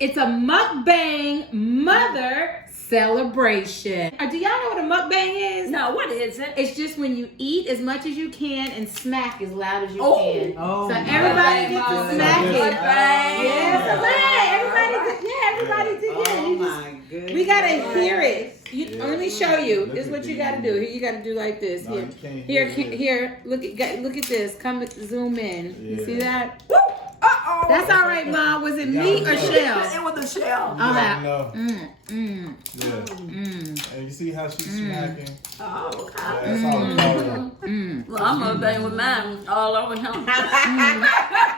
It's a mukbang mother celebration. Do y'all know what a mukbang is? No, what is it? It's just when you eat as much as you can and smack as loud as you can. Oh, so everybody gets to smack it. Yes, everybody did. Oh my goodness. We gotta hear it. Let me show you. This is what you gotta do. Here, you gotta do like this. Here. Look at this. Come zoom in. You see that? Uh-oh. That's all right, Mom. Was it meat or shell? It was a shell. And you see how she's smacking? Oh, okay. That's all the color. Well, I'm gonna bang with mine all over him.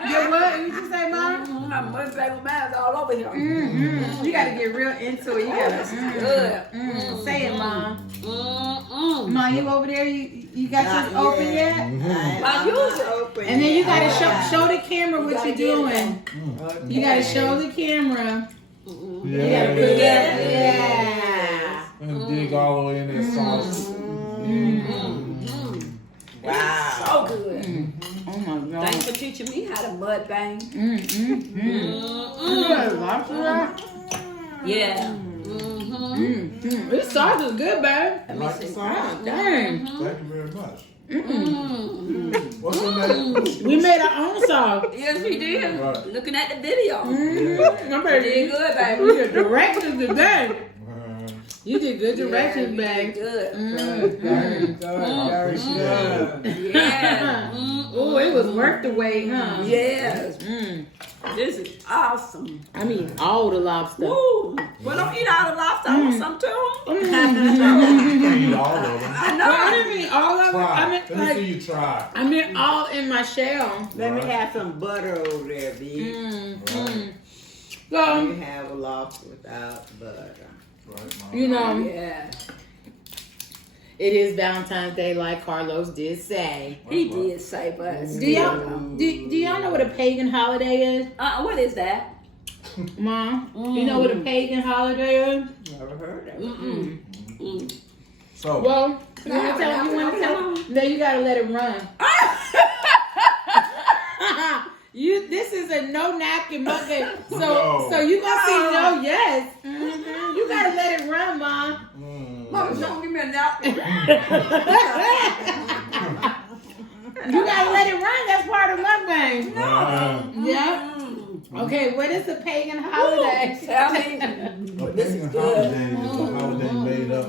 You what? You just say, Mom? I'm gonna bang with mine all over him. You gotta get real into it. You gotta. Good. Say it, Mom. Mom, you over there? You got yours open yet? I use it. Open. And then you gotta show the camera what you're doing. You gotta show the camera. Yeah. Yeah. And dig all the way in there sauce. Wow. So good. Oh my God. Thanks for teaching me how to mud bang. Yeah. This sauce is good, babe. Let me see. Dang. Thank you very much. What's your name? We made our own sauce. Yes, we did. Right. Looking at the video. I'm You ready. did good, baby. You did directions today. You did good directions, Yeah, babe. you did Very good. Yeah. Oh, it was worth the wait, huh? Yes. This is awesome. I mean, all the lobster. Woo. Well, don't eat all the lobster. I want some too. Can't eat all of them. I Well, know. I didn't mean all of it. I Try. meant Let me see like, you try. I meant all in my shell. Let me have some butter over there, B. So, You have a lobster without butter. Right, Mom. you know, Yeah. it is Valentine's Day, like Carlos did say. He did say, but Do y'all know what a pagan holiday is? what is that? Mom, you know what a pagan holiday is? Never heard of it. So, Well, you want to tell? No, you gotta let it run. This is a no napkin bucket. So you gonna see no yes. You gotta let it run, Mom. Mama, don't give me a napkin. You gotta let it run. That's part of mukbang. Yeah. Okay, what is the pagan holiday? Tell me. a pagan holiday is a holiday made up.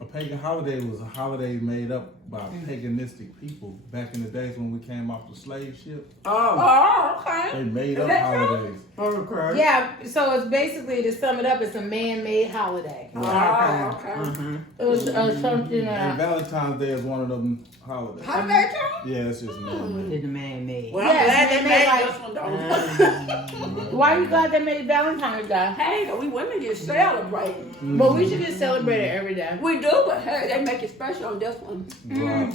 A pagan holiday was a holiday made up by paganistic people back in the days when we came off the slave ship. Oh, okay. They made up that true? holidays. Okay. Yeah, so it's basically, to sum it up, it's a man-made holiday. Oh, okay. It was something And Valentine's Day is one of them holidays. How did they Yeah, it's just man-made. It's man-made. Well, Yes, I'm glad they they made made like- this one, though. Why you glad they made Valentine's Day? Hey, we women get celebrated. But we should just celebrate it every day. We do, but hey, they make it special on this one. Right.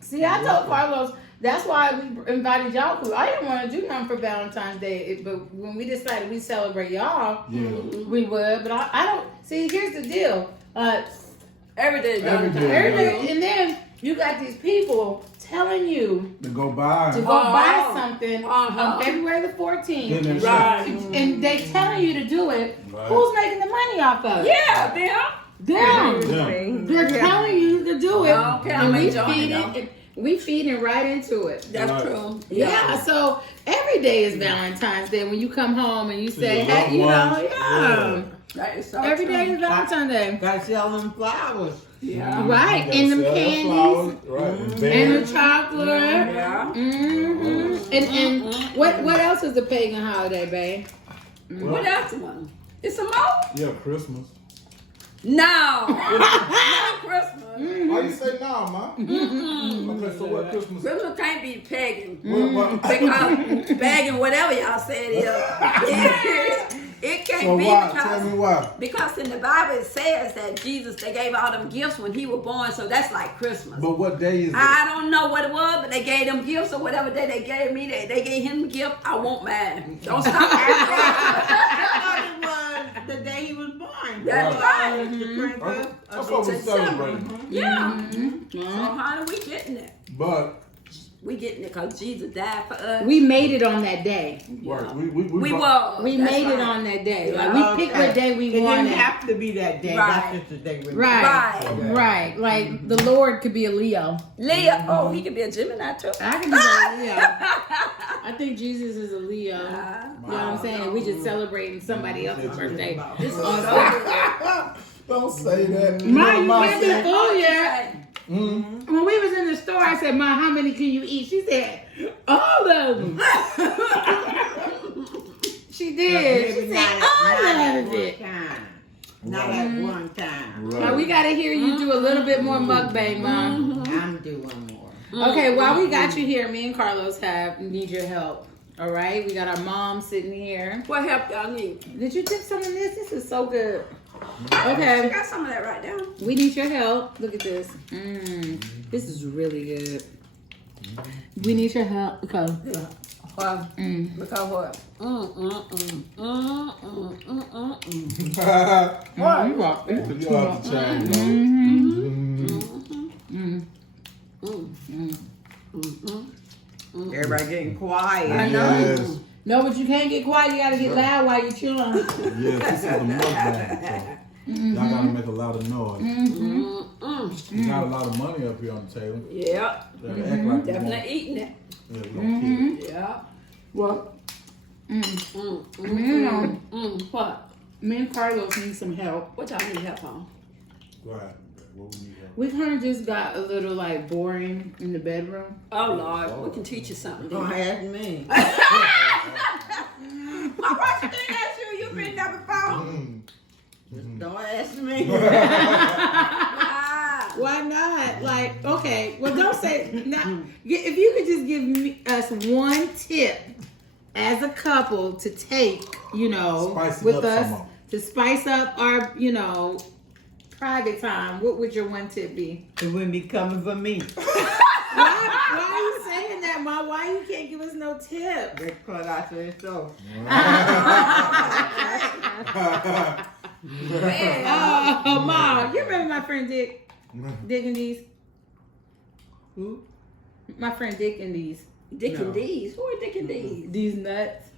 See, I told Carlos, that's why we invited y'all, because I didn't want to do nothing for Valentine's Day, but when we decided we celebrate y'all, Yeah. we would. But I don't, see, here's the deal. Every day, Every day. Every day, and then you got these people telling you To go buy. to go buy something on February the 14th, Then they Right. and they telling you to do it. Right. Who's making the money off of it? Yeah, them. Them. Yeah. They're telling you to do it, Okay, and I'm we enjoying feed it, it. We feeding right into it. That's Right. true. Yeah, so every day is Valentine's Day when you come home and you say, your hey, you loved know, ones. yeah. That is so Every true. day is Valentine's Day. Gotta sell them flowers. Yeah. Right, You and gotta the sell candies, flowers, right, and and berries. the chocolate. Yeah. And what else is a pagan holiday, babe? What else one? It's a more? Yeah, Christmas. No. Not Christmas. Why you say no, ma? Okay, so what Christmas? Christmas can't be pagan. What? Because pagan, whatever y'all say it is. It can't So be why? Tell me because, why. because in the Bible it says that Jesus, they gave all them gifts when he was born, so that's like Christmas. But what day is it? I don't know what it was, but they gave them gifts or whatever day they gave me. They gave him the gift. I want mine. Don't stop acting. I thought it was the day he was born. That's right. The prince That's what we celebrate. Yeah. So how do we getting it? But We getting it because Jesus died for us. We made it on that day. Right. We bought- were. We That's made it right. on that day. Yeah. Like we picked what day we It wanted. didn't have to be that day. Right. That's just the day we Right. Right. Right. Like the Lord could be a Leo. Leah, oh, he could be a Gemini too. I can be a Leo. I think Jesus is a Leo. You know what I'm saying? We just celebrating somebody else's birthday. Don't say that. Ma, you Ma went said- to earlier. When we was in the store, I said, "Ma, how many can you eat?" She said, "All of them." She did. She said, "All of it." Not at one time. Now we gotta hear you do a little bit more mukbang, Mom. I'm doing more. Okay, while we got you here, me and Carlos need your help. All right, we got our mom sitting here. What help y'all need? Did you dip some of this? This is so good. I Okay, got some of that right now. we need your help. Look at this. This is really good. We need your help. Okay. What? Because what? What? You rock it. You off the chain, Everybody getting quiet. I know. Yes. No, but you can't get quiet. You gotta get loud while you chewing. Yes, this is the mukbang. So y'all gotta make a lot of noise. We got a lot of money up here on the table. Yeah, Gotta act like we won't- definitely eating it. Yeah, we don't kill it. Yeah. Well, What? me and Carlos need some help. What y'all need help on? Go ahead. What we need help? We kind of just got a little like boring in the bedroom. Oh Lord, we can teach you something. Don't ask me. My wife didn't ask you. You've been there before. Don't ask me. Ah. Why not? Like, okay, well, don't say not. If you could just give us one tip as a couple to take, you know, Spice it with up us some more. to spice up our, you know, private time, what would your one tip be? It wouldn't be coming for me. Why are you saying that, Ma? Why you can't give us no tip? Because I said so. Oh, Ma, you remember my friend Dick and these? Who? My friend Dick and these. Dick and D's. Who are Dick and D's? These nuts.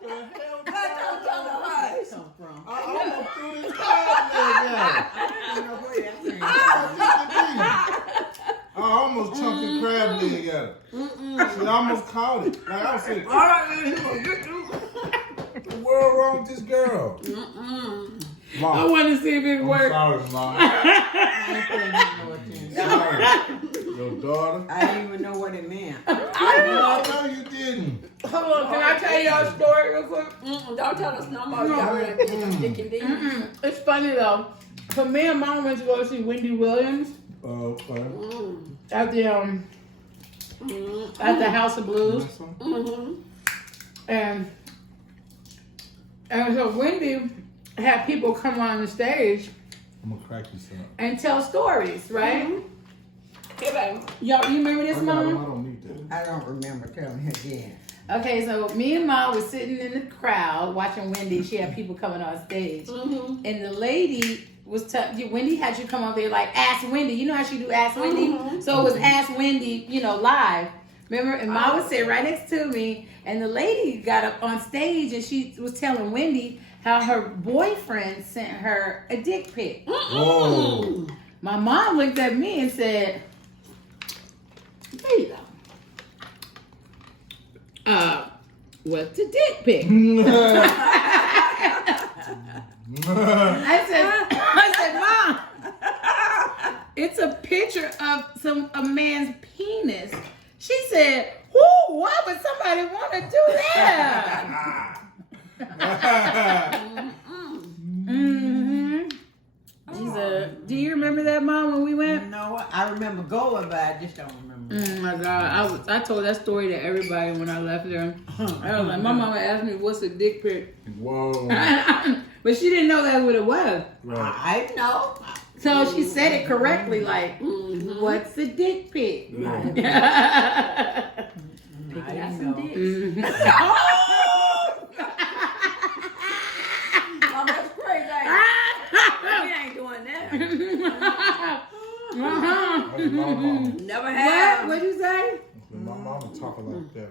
Where Don't tell the hush. come from? I almost threw this crab leg at I don't know where that came from. I almost chunked the crab leg at her. She almost caught it. Like I was saying, All right, man, he gonna get you. what the world wrong with this girl? I Mom, want to see if it I'm works. sorry, Mom. I ain't paying no attention. Sorry. Your daughter? I didn't even know what it meant. I know you didn't. Hold on, can I tell y'all a story real quick? Don't tell us no more. Y'all ready to get them Dick and D's? It's funny though. So me and Mom went to go see Wendy Williams Okay. at the House of Blues, and so Wendy had people come on the stage I'm gonna crack you some. and tell stories, right? Here, baby. Y'all, you remember this, I Mom? don't need that. I don't remember. Tell me again. Okay, so me and Mom was sitting in the crowd watching Wendy. She had people coming on stage, and the lady was Wendy had you come up there like Ask Wendy. You know how she do Ask Wendy? So it was Ask Wendy, you know, live. Remember? And Mom was sitting right next to me, and the lady got up on stage and she was telling Wendy how her boyfriend sent her a dick pic. Whoa. My mom looked at me and said, "There you go. What's a dick pic?" I said, Mom, it's a picture of a man's penis. She said, "Whoo, why would somebody want to do that?" She said, "Do you remember that, Mom, when we went?" No, I remember going, but I just don't remember. Oh my God, I told that story to everybody when I left there. I was like, my mama asked me, "What's a dick pic?" Whoa. But she didn't know that's what it was. Right. I know. So she said it correctly, like, "What's a dick pic?" Right. Picking I out know. some dicks. Mom, that's crazy. We ain't doing that. That's my mama. Never have. What'd you say? My mama talking like that.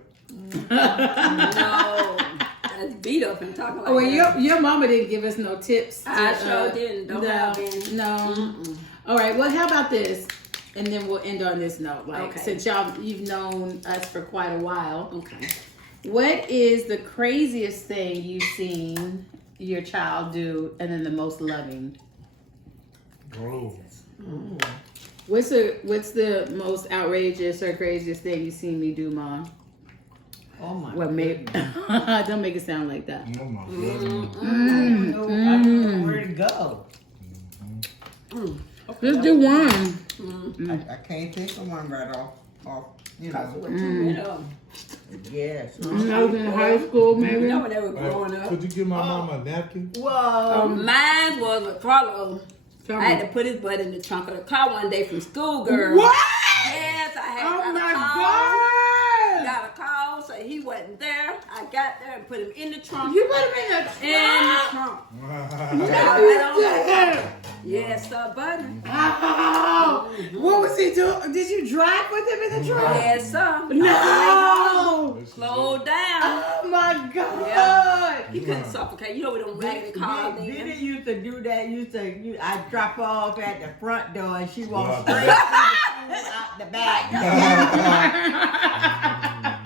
No. That's beat up and talking like Oh, well, that. your mama didn't give us no tips. I sure didn't. Don't have any. No. All right. Well, how about this? And then we'll end on this note. Like, Okay. since you've known us for quite a while, Okay. what is the craziest thing you've seen your child do, and then the most loving? Oh. What's the most outrageous or craziest thing you've seen me do, Mom? Oh my Well, maybe goodness. don't make it sound like that. Oh my goodness. I don't know where to go. Just do one. I can't think of one right off you Cause know. what you made of. Yes. When I was in high school, You maybe. know when they were growing up. Could you give my mama a napkin? Whoa. Mine was with Carlo. Tell I had me. to put his butt in the trunk of the car one day from school, girl. What? Yes, I had Oh got my a call. God! Got a call, so he wasn't there. I got there and put him in the trunk. You put him in the In the trunk. trunk. Yes, sir, buddy. Oh, what was he doing? Did you drive with him in the trunk? Yes, sir. No! Slow down. Oh my God! Yeah. He couldn't suffocate. You know we don't raggedy cars Did then. it used to do that? I drop her off at the front door and she walks Wow. straight out the back.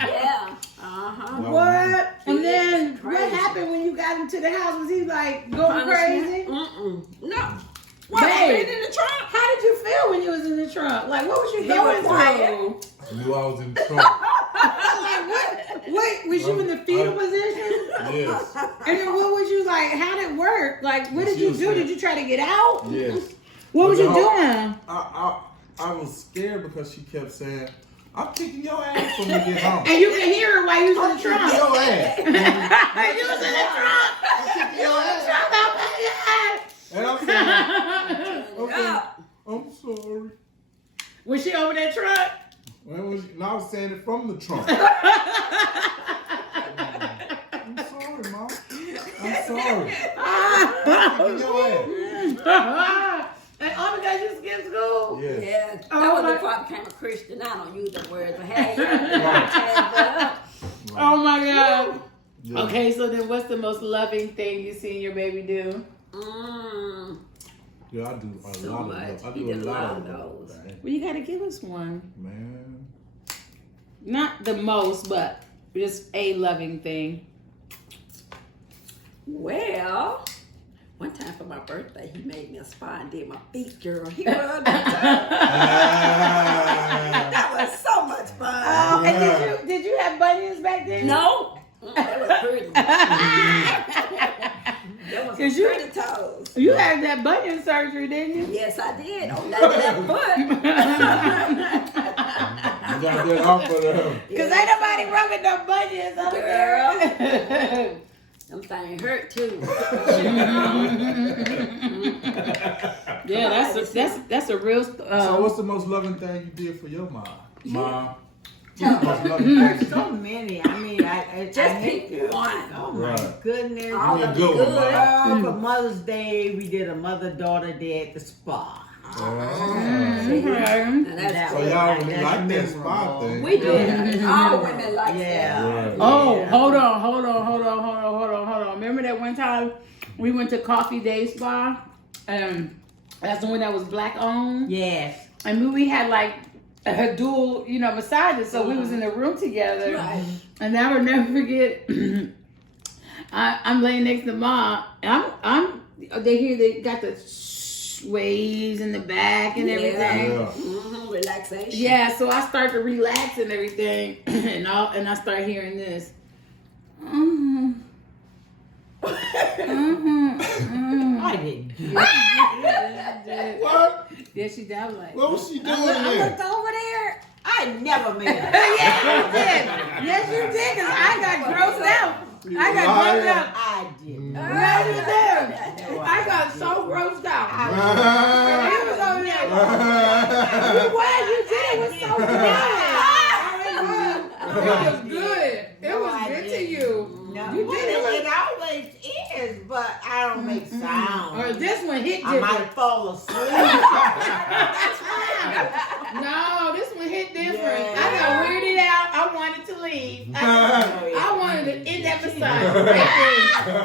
Yeah. Uh-huh. What? And then what Crazy. happened when you got him to the house? Was he like going crazy? Mm-mm. No. What? Babe. In the trunk? How did you feel when you was in the trunk? Like, what was you He going was through? quiet. Knew I was in trouble. Like, what? Wait, was you in the fetal position? Yes. And then what was you like? How did it work? Like, what did She you was do? like- Did you try to get out? Yes. What was you No. doing? I was scared because she kept saying, I'm kicking your ass when we get home. And you can hear her while you was in the trunk. Your ass. You was in the trunk. I'm kicking your ass. And I'm saying, I'm sorry. Was she over that truck? When was no, I was saying it from the trunk. I'm sorry, Mom. I'm sorry. I'm kicking your ass. And all because you skipped school? Yes. Yeah. That Oh, was my- before I became a Christian. I don't use them words, but hey, Oh my God. Yeah. Okay, so then what's the most loving thing you seen your baby do? Yeah, I do a So lot much. of those. I He do did a lot of those. those. Well, you gotta give us one. Man. Not the most, but just a loving thing. Well, one time for my birthday, he made me a spa and did my feet, girl. He rubbed it. That was so much fun. Oh, and did you have bunions back then? No. That was pretty. That was Cause some pretty toes. You had that bunion surgery, didn't you? Yes, I did. On that left foot. You got that off of them. Cause ain't nobody rubbing no bunions up Girl. there. Them things hurt too. Yeah, that's a real. So what's the most loving thing you did for your mom? Mom. What's the most loving There's thing? so many. I mean, I Just hate pick to- one. Oh my Right. goodness. All You a of good them one, good. Mom. For Mother's Day, we did a mother-daughter day at the spa. Okay. And that's So good. y'all really That's like that memorable. spot thing. We do. All women like Yeah. Right. Oh, Yeah. hold on. Remember that one time we went to Coffee Day Spa? That's the one that was black owned. Yes. And we had like a dual, massages. So we was in the room together. Right. And I will never forget. I'm laying next to Mom. And they got the waves in the back and everything. Yeah. Relaxation. Yeah, so I start to relax and everything, and I start hearing this. I didn't do it. What? Yeah, she did. I was like, What was she doing I there? looked over there. I never made it. Yes, you did. Yes, you did, because I got grossed out. I got grossed out. I did. Yes, you did. I got so grossed out. You was over there. You was. You did. It was so good. It was good. It was good to you. No, You well, did. it always is, but I don't make sound. Or this one hit I different. might fall asleep. No, this one hit different. Yeah. I got weirded out. I wanted to leave. I wanted to end that massage right there.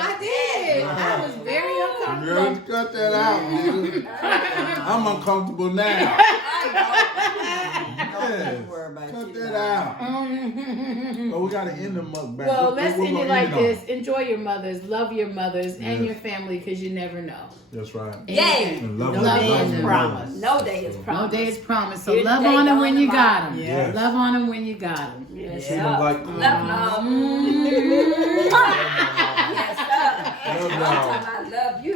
I did. I was very Girl, uncomfortable. cut that out, nigga. I'm uncomfortable now. Don't worry about Cut it. that out. Oh, we gotta end the mukbang. Well, What let's we end it gonna like on? this. Enjoy your mothers, love your mothers and Yes. your family because you never know. That's right. Yay. And No love day them. is promised. No day is No promised. day is promised. So Here's love the day, on them don't when you lie. got them. Yes. Love on them when you got them. Yes, Treat sir. them like Love, love. Yes, sir. Love One y'all. time I love you.